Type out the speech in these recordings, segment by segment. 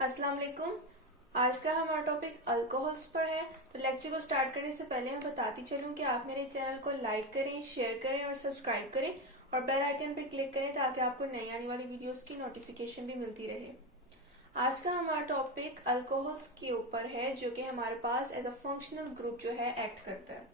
अस्सलाम वालेकुम। आज का हमारा टॉपिक अल्कोहल्स पर है। तो लेक्चर को स्टार्ट करने से पहले मैं बताती चलूं कि आप मेरे चैनल को लाइक करें, शेयर करें और सब्सक्राइब करें और बेल आइकन पे क्लिक करें ताकि आपको नई आने वाली वीडियोस की नोटिफिकेशन भी मिलती रहे। आज का हमारा टॉपिक अल्कोहल्स के ऊपर है, जो कि हमारे पास एज अ फंक्शनल ग्रुप जो है एक्ट करता है।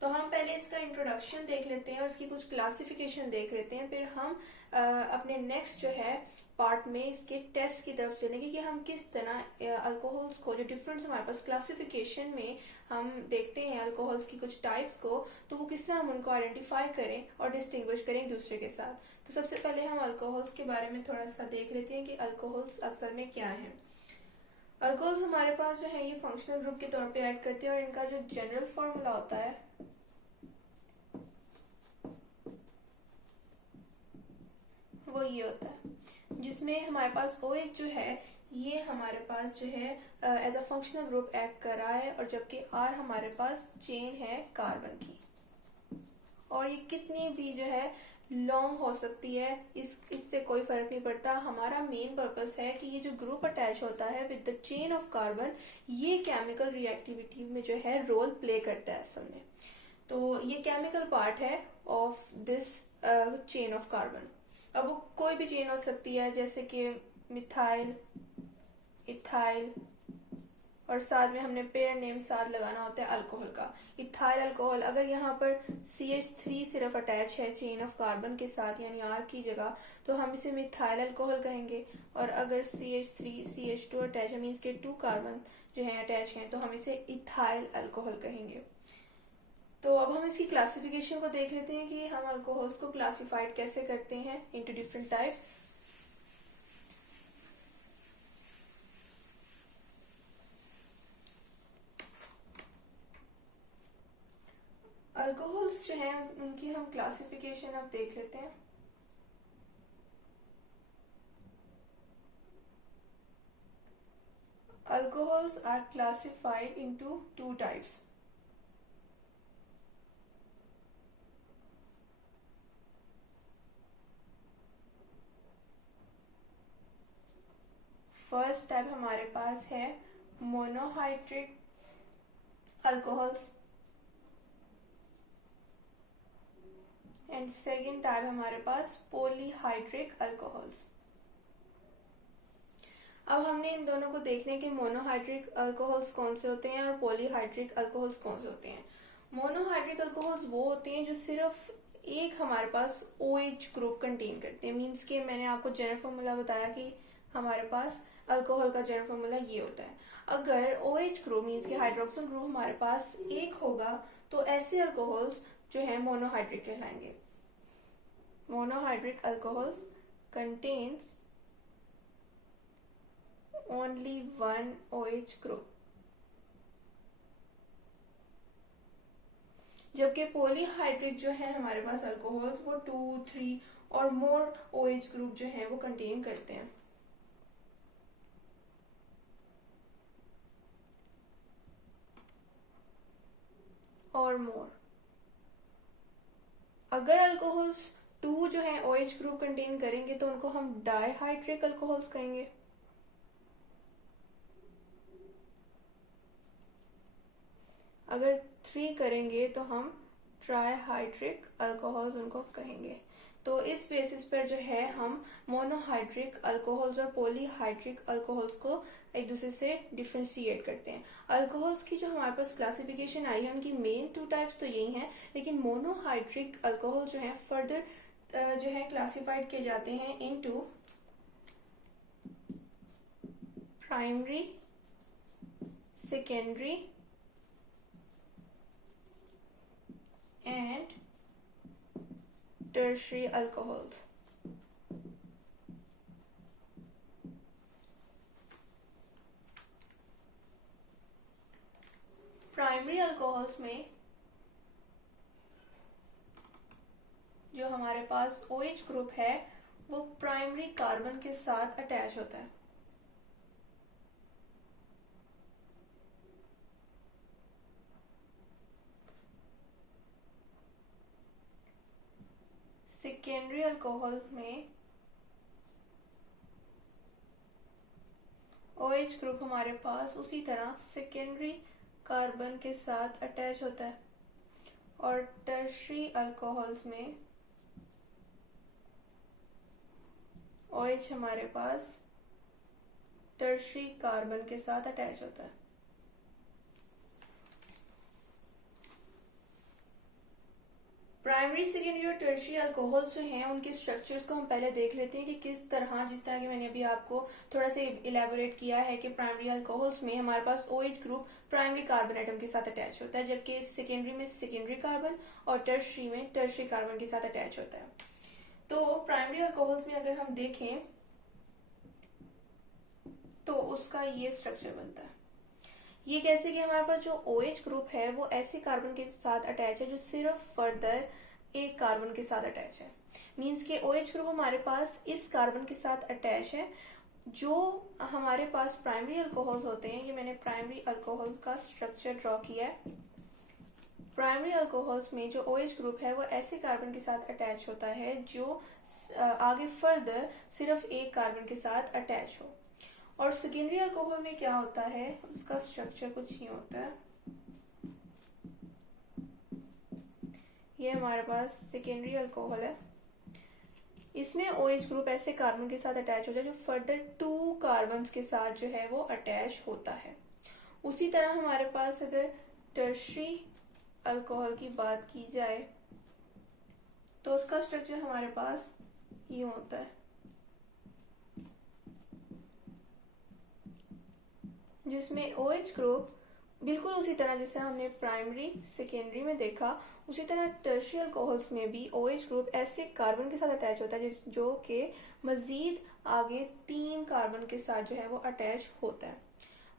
तो हम पहले इसका इंट्रोडक्शन देख लेते हैं और इसकी कुछ क्लासिफिकेशन देख लेते हैं, फिर हम अपने नेक्स्ट जो है पार्ट में इसके टेस्ट की तरफ चलेंगे कि हम किस तरह अल्कोहल्स को, जो डिफरेंट हमारे पास क्लासिफिकेशन में हम देखते हैं अल्कोहल्स की कुछ टाइप्स को, तो वो किस तरह हम उनको आइडेंटिफाई करें और डिस्टिंग्विश करें एक दूसरे के साथ। तो सबसे पहले हम अल्कोहल्स के बारे में थोड़ा सा देख लेते हैं कि अल्कोहल्स असल में क्या है। अल्कोहल्स हमारे पास जो है ये फंक्शनल ग्रुप के तौर पे ऐड करते हैं और इनका जो जनरल फॉर्मूला होता है वो ये होता है, जिसमें हमारे पास OH जो है ये हमारे पास जो है as a functional group act कर रहा है, और जबकि R हमारे पास चेन है कार्बन की, और ये कितनी भी जो है लॉन्ग हो सकती है, इससे कोई फर्क नहीं पड़ता। हमारा मेन पर्पस है कि ये जो ग्रुप अटैच होता है with the chain of carbon, ये केमिकल रिएक्टिविटी में जो है रोल प्ले करता है असल में। तो ये केमिकल पार्ट है of this chain of carbon. अब वो कोई भी चेन हो सकती है, जैसे कि मिथाइल, इथाइल, और साथ में हमने पेयर नेम साथ लगाना होता है अल्कोहल का। इथाइल अल्कोहल, अगर यहाँ पर CH3 सिर्फ अटैच है चेन ऑफ कार्बन के साथ यानी R की जगह, तो हम इसे मिथाइल अल्कोहल कहेंगे। और अगर CH3 CH2 अटैच है, मीन्स के 2 कार्बन जो है अटैच हैं, तो हम इसे इथाइल अल्कोहल कहेंगे। तो अब हम इसकी क्लासिफिकेशन को देख लेते हैं कि हम अल्कोहल्स को क्लासिफाइड कैसे करते हैं इनटू डिफरेंट टाइप्स। अल्कोहल्स जो हैं उनकी हम क्लासिफिकेशन अब देख लेते हैं। Alcohols are classified into two types. First type हमारे पास है monohydric alcohols, and second type हमारे पास पॉलीहाइड्रिक अल्कोहल्स। अब हमने इन दोनों को देखने के मोनोहाइड्रिक अल्कोहल्स कौन से होते हैं और पॉलीहाइड्रिक अल्कोहल्स कौन से होते हैं। मोनोहाइड्रिक अल्कोहल्स वो होते हैं जो सिर्फ एक हमारे पास OH ग्रुप कंटेन करते हैं। मीन्स के मैंने आपको जनरल फॉर्मूला बताया कि हमारे पास अल्कोहल का जनरल फॉर्मूला ये होता है। अगर OH ग्रुप मीन्स के हाइड्रोक्सिल ग्रुप हमारे पास एक होगा, तो ऐसे अल्कोहल्स जो है मोनोहाइड्रिक कहलाएंगे। Monohydric alcohols contains only one OH group, जबकि पॉलीहाइड्रिक जो है हमारे पास अल्कोहल्स वो 2, 3 और मोर OH ग्रुप जो है वो कंटेन करते हैं। और मोर, अगर अल्कोहल्स 2 जो है OH ग्रुप कंटेन करेंगे तो उनको हम डाइहाइड्रिक अल्कोहल्स कहेंगे। अगर 3 करेंगे तो हम ट्राइहाइड्रिक अल्कोहल्स उनको कहेंगे। तो इस बेसिस पर जो है हम मोनोहाइड्रिक अल्कोहल्स और पॉलीहाइड्रिक अल्कोहल्स को एक दूसरे से डिफ्रेंशिएट करते हैं। अल्कोहल्स की जो हमारे पास क्लासिफिकेशन आई है उनकी मेन 2 टाइप्स तो यही हैं, लेकिन मोनोहाइड्रिक अल्कोहल जो है फर्दर जो है क्लासिफाइड किए जाते हैं into primary, secondary and tertiary alcohols. Primary alcohols में जो हमारे पास OH ग्रुप है वो प्राइमरी कार्बन के साथ अटैच होता है। सेकेंडरी अल्कोहल में OH ग्रुप हमारे पास उसी तरह सेकेंडरी कार्बन के साथ अटैच होता है और टर्शरी अल्कोहल्स में OH हमारे पास टर्शरी कार्बन के साथ अटैच होता है। प्राइमरी, सेकेंडरी और टर्शरी अल्कोहल्स जो हैं उनके स्ट्रक्चर्स को हम पहले देख लेते हैं कि किस तरह, जिस तरह की मैंने अभी आपको थोड़ा सा इलेबोरेट किया है कि प्राइमरी अल्कोहल्स में हमारे पास OH group primary carbon atom के साथ अटैच होता है, जबकि सेकेंडरी में सेकेंडरी कार्बन और टर्शरी में टर्शरी कार्बन के साथ अटैच होता है। तो प्राइमरी अल्कोहल्स में अगर हम देखें तो उसका ये स्ट्रक्चर बनता है। ये कैसे कि हमारे पास जो OH ग्रुप है वो ऐसे कार्बन के साथ अटैच है जो सिर्फ फर्दर एक कार्बन के साथ अटैच है। मींस के OH ग्रुप हमारे पास इस कार्बन के साथ अटैच है। जो हमारे पास प्राइमरी अल्कोहल्स होते हैं, ये मैंने प्राइमरी अल्कोहल का स्ट्रक्चर ड्रॉ किया है। प्राइमरी अल्कोहल्स में जो OH ग्रुप है वो ऐसे कार्बन के साथ अटैच होता है जो आगे फर्दर सिर्फ एक कार्बन के साथ अटैच हो। और सेकेंडरी अल्कोहल में क्या होता है, उसका स्ट्रक्चर कुछ नहीं होता है। ये हमारे पास सेकेंडरी अल्कोहल है। इसमें OH ग्रुप ऐसे कार्बन के साथ अटैच हो जाए जो फर्दर 2 कार्बन के साथ जो है वो अटैच होता है। उसी तरह हमारे पास अगर टर्शरी अल्कोहल की बात की जाए तो उसका स्ट्रक्चर हमारे पास यूं होता है, जिसमें OH ग्रुप बिल्कुल उसी तरह जैसे हमने प्राइमरी सेकेंडरी में देखा, उसी तरह टर्शरी अल्कोहल्स में भी OH ग्रुप ऐसे कार्बन के साथ अटैच होता है जो कि मजीद आगे 3 कार्बन के साथ जो है वो अटैच होता है।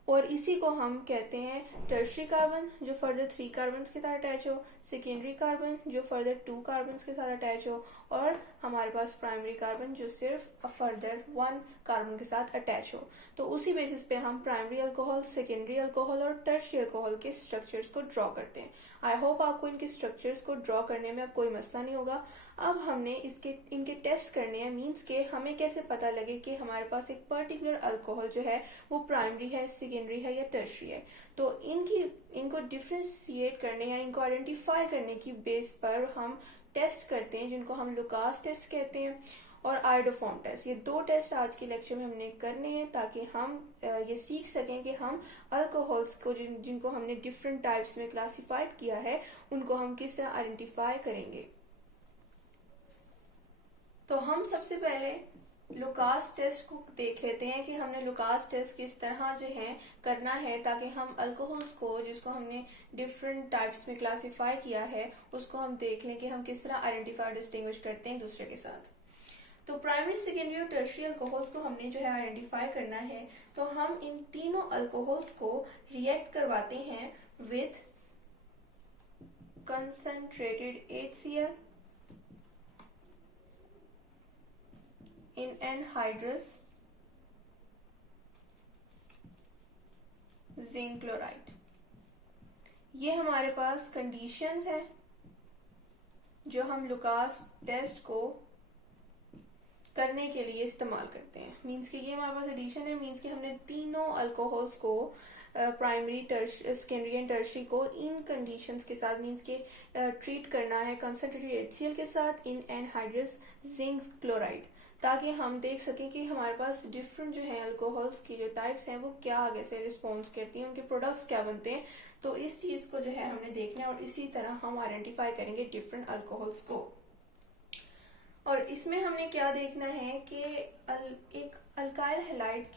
और इसी को हम कहते हैं टर्शरी कार्बन जो फर्दर 3 कार्बन के साथ अटैच हो, सेकेंडरी कार्बन जो फर्दर 2 कार्बन के साथ अटैच हो, और हमारे पास प्राइमरी कार्बन जो सिर्फ फर्दर 1 कार्बन के साथ अटैच हो। तो उसी बेसिस पे हम प्राइमरी अल्कोहल, सेकेंडरी अल्कोहल और टर्शरी अल्कोहल के स्ट्रक्चर्स को ड्रॉ करते हैं। आई होप आपको इनके स्ट्रक्चर्स को ड्रॉ करने में अब कोई मसला नहीं होगा। अब हमने इनके टेस्ट करने हैं, मींस के हमें कैसे पता लगे कि हमारे पास एक पर्टिकुलर अल्कोहल जो है वो प्राइमरी है, सेकेंडरी है या टर्शरी है। तो इनको डिफ्रेंशिएट करने या इनको आइडेंटिफाई करने की बेस पर हम टेस्ट करते हैं, जिनको हम लुकास टेस्ट कहते हैं और आयोडोफॉर्म टेस्ट। ये 2 टेस्ट आज के लेक्चर में हमने करने हैं ताकि हम ये सीख सकें कि हम अल्कोहल्स को जिनको हमने डिफरेंट टाइप्स में क्लासिफाइड किया है उनको हम किस तरह आइडेंटिफाई करेंगे। तो हम सबसे पहले लुकास टेस्ट को देख लेते हैं कि हमने लुकास टेस्ट किस तरह जो है करना है ताकि हम अल्कोहल्स को, जिसको हमने डिफरेंट टाइप्स में क्लासिफाई किया है, उसको हम देख लें कि हम किस तरह आइडेंटिफाई डिस्टिंग्विश करते हैं दूसरे के साथ। तो प्राइमरी, सेकेंडरी और टर्शरी अल्कोहल्स को हमने जो है आइडेंटिफाई करना है, तो हम इन तीनों अल्कोहल्स को रिएक्ट करवाते हैं with concentrated HCl in anhydrous zinc chloride. ये हमारे पास कंडीशंस हैं जो हम लुकास टेस्ट को करने के लिए इस्तेमाल करते हैं। मींस कि ये हमारे पास एडिशन है, मींस कि हमने तीनों अल्कोहल्स को प्राइमरी, सेकेंडरी एंड टर्शरी को इन कंडीशंस के साथ, मींस के ट्रीट करना है कंसंट्रेटेड HCl के साथ इन एनहाइड्रस जिंक क्लोराइड, ताकि हम देख सकें कि हमारे पास डिफरेंट जो है अल्कोहल्स की जो टाइप्स हैं वो क्या आगे से रिस्पॉन्स करती हैं, उनके प्रोडक्ट्स क्या बनते हैं। तो इस चीज को जो है हमने देखना है और इसी तरह हम आइडेंटिफाई करेंगे डिफरेंट अल्कोहल्स को। और इसमें हमने क्या देखना है कि एक अल्काइल हैलाइड्स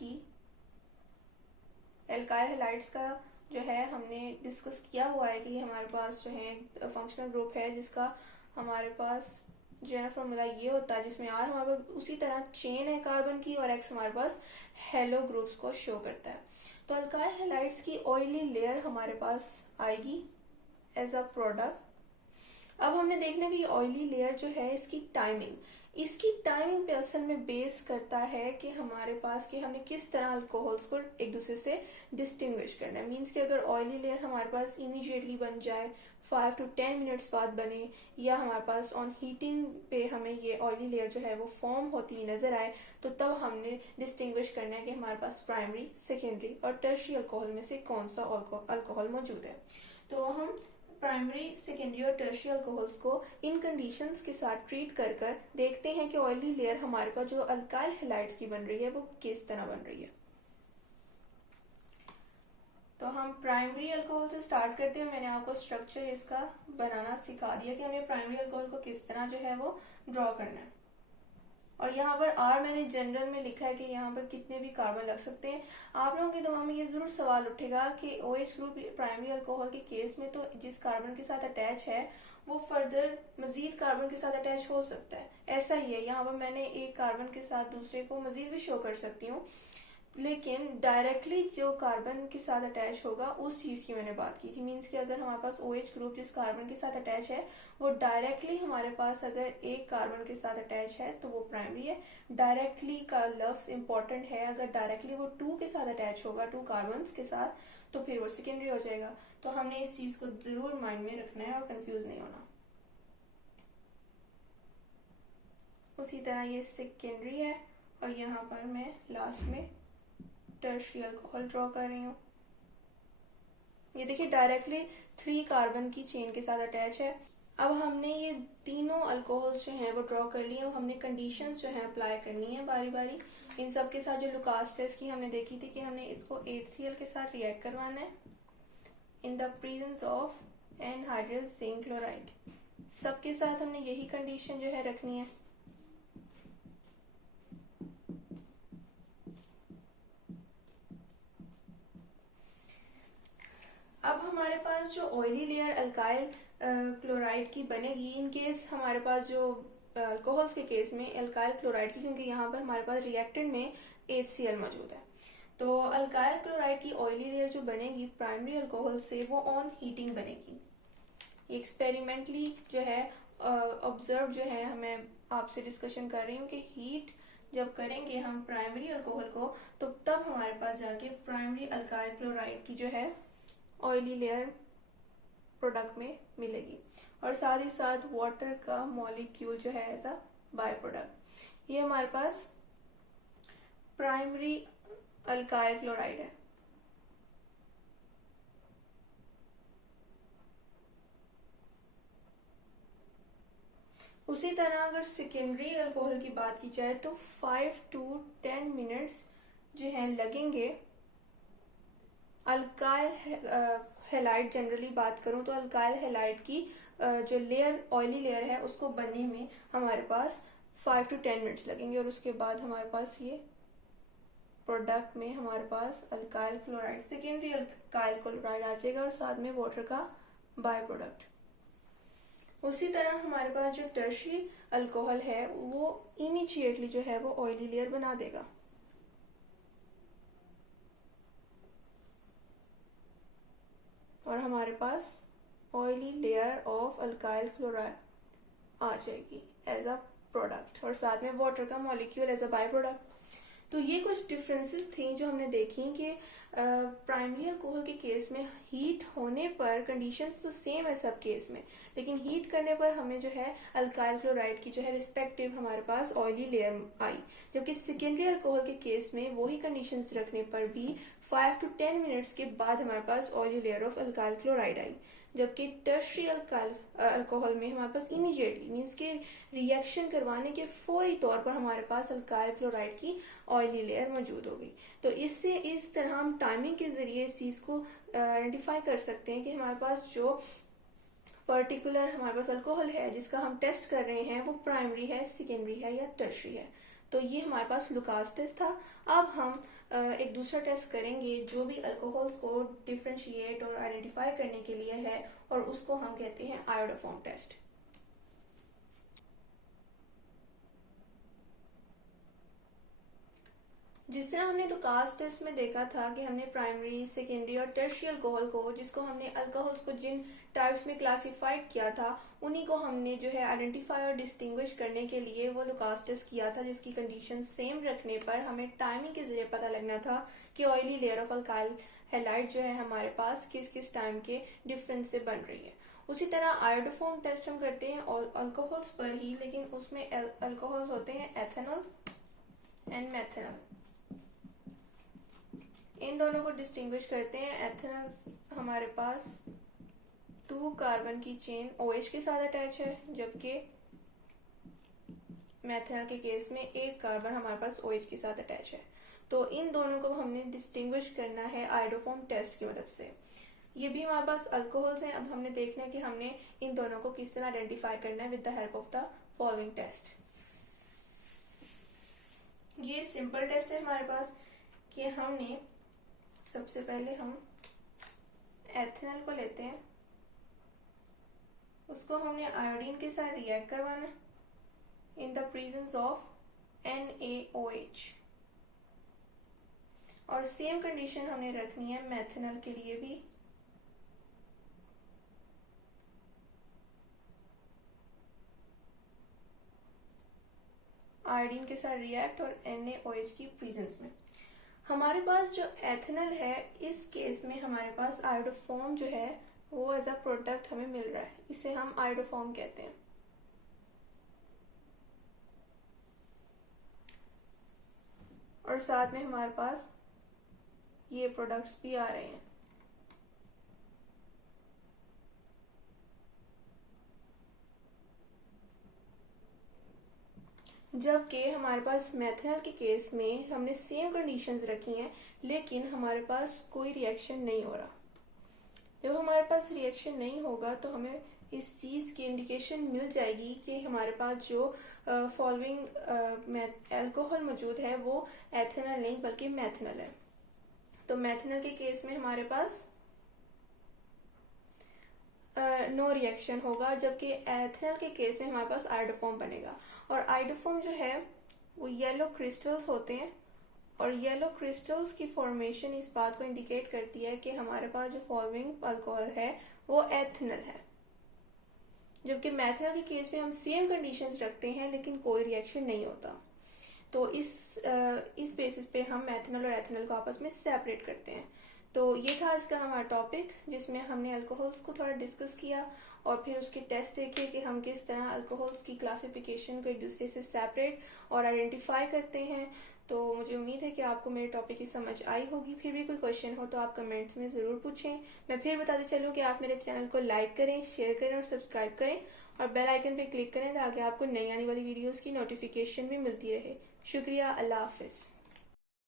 का जो है हमने डिस्कस किया हुआ है कि हमारे पास जो है फंक्शनल ग्रुप है जिसका हमारे पास जनरल फॉर्मूला ये होता है, जिसमें R हमारे पास उसी तरह चेन है कार्बन की और X हमारे पास हेलो ग्रुप्स को शो करता है। तो अल्काइल हैलाइड्स की ऑयली लेयर हमारे पास आएगी एज अ प्रोडक्ट। अब हमने देखना कि ऑयली लेयर जो है इसकी टाइमिंग, इसकी टाइमिंग पे असल में बेस करता है कि हमारे पास कि हमने किस तरह अल्कोहल्स को एक दूसरे से डिस्टिंग्विश करना है। मीन्स कि अगर ऑयली लेयर हमारे पास इमीडिएटली बन जाए, 5 to 10 मिनट्स बाद बने, या हमारे पास ऑन हीटिंग पे हमें ये ऑयली लेयर जो है वो फॉर्म होती हुई नजर आए, तो तब हमने डिस्टिंग्विश करना है कि हमारे पास प्राइमरी, सेकेंडरी और टर्शियरी अल्कोहल में से कौन सा अल्कोहल मौजूद है। तो हम प्राइमरी, सेकेंडरी और टर्शियरी अल्कोहल्स को इन कंडीशंस के साथ ट्रीट कर कर देखते हैं कि ऑयली लेयर हमारे पास जो अल्काइल हैलाइड्स की बन रही है वो किस तरह बन रही है। तो हम प्राइमरी अल्कोहल से स्टार्ट करते हैं। मैंने आपको स्ट्रक्चर इसका बनाना सिखा दिया कि हमें प्राइमरी अल्कोहल को किस तरह जो है वो ड्रॉ करना है। और यहाँ पर आर मैंने जनरल में लिखा है कि यहाँ पर कितने भी कार्बन लग सकते हैं। आप लोगों के दिमाग में ये जरूर सवाल उठेगा कि OH ग्रुप प्राइमरी अल्कोहल के केस में तो जिस कार्बन के साथ अटैच है वो फर्दर मजीद कार्बन के साथ अटैच हो सकता है। ऐसा ही है, यहाँ पर मैंने एक कार्बन के साथ दूसरे को मजीद भी शो कर सकती हूँ, लेकिन डायरेक्टली जो कार्बन के साथ अटैच होगा उस चीज की मैंने बात की थी। मीन्स कि अगर हमारे पास OH ग्रुप जिस कार्बन के साथ अटैच है वो डायरेक्टली हमारे पास अगर एक कार्बन के साथ अटैच है तो वो प्राइमरी है। डायरेक्टली का लफ्ज इंपॉर्टेंट है, अगर डायरेक्टली वो 2 के साथ अटैच होगा, 2 कार्बन के साथ, तो फिर वो सेकेंडरी हो जाएगा। तो हमने इस चीज को जरूर माइंड में रखना है और कंफ्यूज नहीं होना। उसी तरह ये सेकेंडरी है और यहाँ पर मैं लास्ट में टर्शियरी अल्कोहल ड्रॉ कर रही हूँ। ये देखिए डायरेक्टली 3 कार्बन की चेन के साथ अटैच है। अब हमने ये तीनों अल्कोहल्स जो हैं वो ड्रॉ कर लिए। अब हमने कंडीशंस जो हैं अप्लाई करनी है बारी बारी। इन सब के साथ जो लुकास टेस्ट की हमने देखी थी कि हमने इसको HCl के साथ रिएक्ट करवाना है in the presence of anhydrous zinc chloride. सबके साथ हमने यही कंडीशन जो है रखनी है। अब हमारे पास जो ऑयली लेयर अल्काइल क्लोराइड की बनेगी, इन केस हमारे पास जो अल्कोहल्स के केस में अल्काइल क्लोराइड की, क्योंकि यहाँ पर हमारे पास रिएक्टेंट में HCl मौजूद है, तो अल्काइल क्लोराइड की ऑयली लेयर जो बनेगी प्राइमरी अल्कोहल से वो ऑन हीटिंग बनेगी। एक्सपेरिमेंटली जो है ऑब्जर्व जो है हमें आपसे डिस्कशन कर रही हूँ कि हीट जब करेंगे हम प्राइमरी अल्कोहल को तो तब हमारे पास जाके प्राइमरी अल्काइल क्लोराइड की जो है ऑयली लेयर प्रोडक्ट में मिलेगी और साथ ही साथ वाटर का मॉलिक्यूल जो है एज अ बाय प्रोडक्ट। ये हमारे पास प्राइमरी अल्काइल क्लोराइड है। उसी तरह अगर सेकेंडरी अल्कोहल की बात की जाए तो 5 to 10 मिनट्स जो है लगेंगे। अल्काइल हैलाइड जनरली बात करूं तो अल्काइल हैलाइड की जो लेयर ऑयली लेयर है उसको बनने में हमारे पास 5 to 10 मिनट्स लगेंगे और उसके बाद हमारे पास ये प्रोडक्ट में हमारे पास alkyl chloride, secondary alkyl chloride आ जाएगा और साथ में वाटर का बाय प्रोडक्ट। उसी तरह हमारे पास जो टर्शियरी अल्कोहल है वो इमीडिएटली जो है वो ऑयली लेयर बना देगा। और हमारे पास oily layer of alkyl chloride आ जाएगी एज अ प्रोडक्ट और साथ में वाटर का molecule as a by product. तो ये कुछ डिफरेंसेस थी जो हमने देखी कि प्राइमरी अल्कोहल के केस में हीट होने पर कंडीशंस तो सेम है सब केस में, लेकिन हीट करने पर हमें जो है अल्काइल क्लोराइड की जो है रिस्पेक्टिव हमारे पास ऑयली लेयर आई, जबकि सेकेंडरी अल्कोहल के केस में वही कंडीशंस रखने पर भी 5 to 10 मिनट्स के बाद हमारे पास oily layer of alkyl chloride आई, जबकि टर्शियरी अल्कोहल में हमारे पास इमीडिएटली मीन्स के रिएक्शन करवाने के फौरी तौर पर हमारे पास अल्काइल क्लोराइड की ऑयली लेयर मौजूद हो गई। तो इससे इस तरह हम टाइमिंग के जरिए इस चीज को आइडेंटिफाई कर सकते हैं कि हमारे पास जो पर्टिकुलर हमारे पास अल्कोहल है जिसका हम टेस्ट कर रहे हैं वो प्राइमरी है, सेकेंडरी है या टर्शियरी है। तो ये हमारे पास लुकास टेस्ट था। अब हम एक दूसरा टेस्ट करेंगे जो भी अल्कोहल्स को डिफ्रेंशिएट और आइडेंटिफाई करने के लिए है और उसको हम कहते हैं आयोडोफॉर्म टेस्ट। जिस तरह हमने लुकास टेस्ट में देखा था कि हमने प्राइमरी, सेकेंडरी और टर्शियल अल्कोहल को, जिसको हमने अल्कोहल्स को जिन टाइप्स में क्लासिफाइड किया था, उन्हीं को हमने जो है आइडेंटिफाई और डिस्टिंग्विश करने के लिए वो लुकास टेस्ट किया था, जिसकी कंडीशन सेम रखने पर हमें टाइमिंग के जरिए पता लगना था कि oily layer of alkyl halide जो है हमारे पास किस किस टाइम के डिफरेंस से बन रही है। उसी तरह आयोडोफॉर्म टेस्ट हम करते हैं अल्कोहल्स पर ही, लेकिन उसमें अल्कोहल्स होते हैं एथेनॉल एंड मेथेनॉल। इन दोनों को डिस्टिंग्विश करते हैं। एथेनॉल हमारे पास 2 कार्बन की चेन OH के साथ अटैच है, जबकि मेथेनॉल के केस में 1 कार्बन हमारे पास OH के साथ अटैच है। तो इन दोनों को हमने डिस्टिंग्विश करना है आयोडोफॉर्म टेस्ट की मदद से। ये भी हमारे पास अल्कोहल्स हैं। अब हमने देखना है कि हमने इन दोनों को किस तरह आइडेंटिफाई करना है with the help of the following test. ये सिंपल टेस्ट है हमारे पास कि हमने सबसे पहले हम एथेनॉल को लेते हैं, उसको हमने आयोडीन के साथ रिएक्ट करवाना in the presence of NaOH, और सेम कंडीशन हमने रखनी है मेथेनॉल के लिए भी। आयोडीन के साथ रिएक्ट और NaOH की प्रेजेंस में हमारे पास जो एथेनॉल है, इस केस में हमारे पास आयोडोफॉर्म जो है वो एज अ प्रोडक्ट हमें मिल रहा है, इसे हम आयोडोफॉर्म कहते हैं। और साथ में हमारे पास ये प्रोडक्ट्स भी आ रहे हैं। जबकि हमारे पास मेथेनॉल के केस में हमने सेम कंडीशंस रखी हैं, लेकिन हमारे पास कोई रिएक्शन नहीं हो रहा। जब हमारे पास रिएक्शन नहीं होगा तो हमें इस चीज की इंडिकेशन मिल जाएगी कि हमारे पास जो फॉलोइंग अल्कोहल मौजूद है वो एथेनॉल नहीं बल्कि मेथेनॉल है। तो मेथेनॉल के केस में हमारे पास नो रिएक्शन होगा, जबकि एथेनॉल के केस में हमारे पास आयोडोफॉर्म बनेगा। और आयोडोफॉर्म जो है वो येलो क्रिस्टल्स होते हैं, और येलो क्रिस्टल्स की फॉर्मेशन इस बात को इंडिकेट करती है कि हमारे पास जो फॉलोइंग अल्कोहल है वो एथेनॉल है। जबकि मेथेनॉल के केस में हम सेम कंडीशंस रखते हैं लेकिन कोई रिएक्शन नहीं होता। तो इस बेसिस पे हम मेथेनॉल और एथेनॉल को आपस में सेपरेट करते हैं। तो ये था आज का हमारा टॉपिक, जिसमें हमने अल्कोहल्स को थोड़ा डिस्कस किया और फिर उसके टेस्ट देखे कि हम किस तरह अल्कोहल्स की क्लासिफिकेशन को एक दूसरे से सेपरेट और आइडेंटिफाई करते हैं। तो मुझे उम्मीद है कि आपको मेरे टॉपिक की समझ आई होगी। फिर भी कोई क्वेश्चन हो तो आप कमेंट्स में ज़रूर पूछें। मैं फिर बताते चलूँ कि आप मेरे चैनल को लाइक करें, शेयर करें और सब्सक्राइब करें, और बेल आइकन पर क्लिक करें ताकि आपको नई आने वाली वीडियोज़ की नोटिफिकेशन भी मिलती रहे। शुक्रिया। अल्लाह हाफिज़।